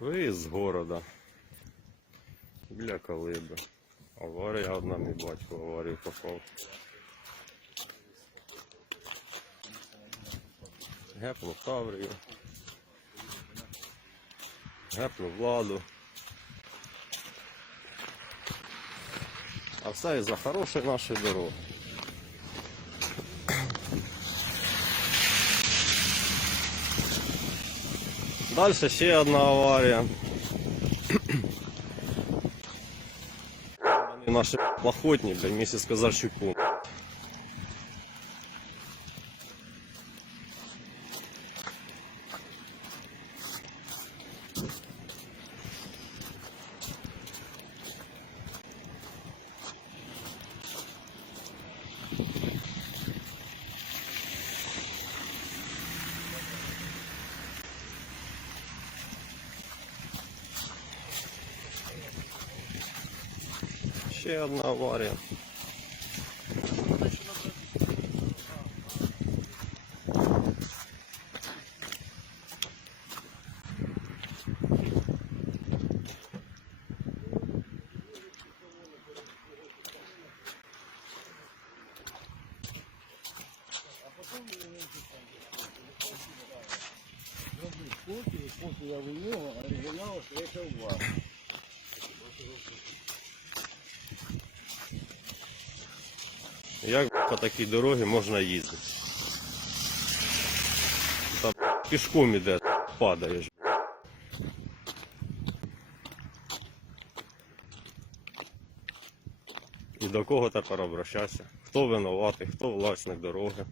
Виїзд з города. Біля Калиби. Аварія одна, мій батько аварію попав. Гепнув Таврію. Гепнув владу. А все із-за хорошої нашої дороги. Дальше ще одна аварія. Наші плохотні, блядь, вместе с Казарчуком. Ще одна аварія. Копії, копія в нього, оригінал, у вас. Як по такій дорогі можна їздити? Та пішком іде, падаєш. І до кого тепер обращатися? Хто винуватий, хто власник дороги?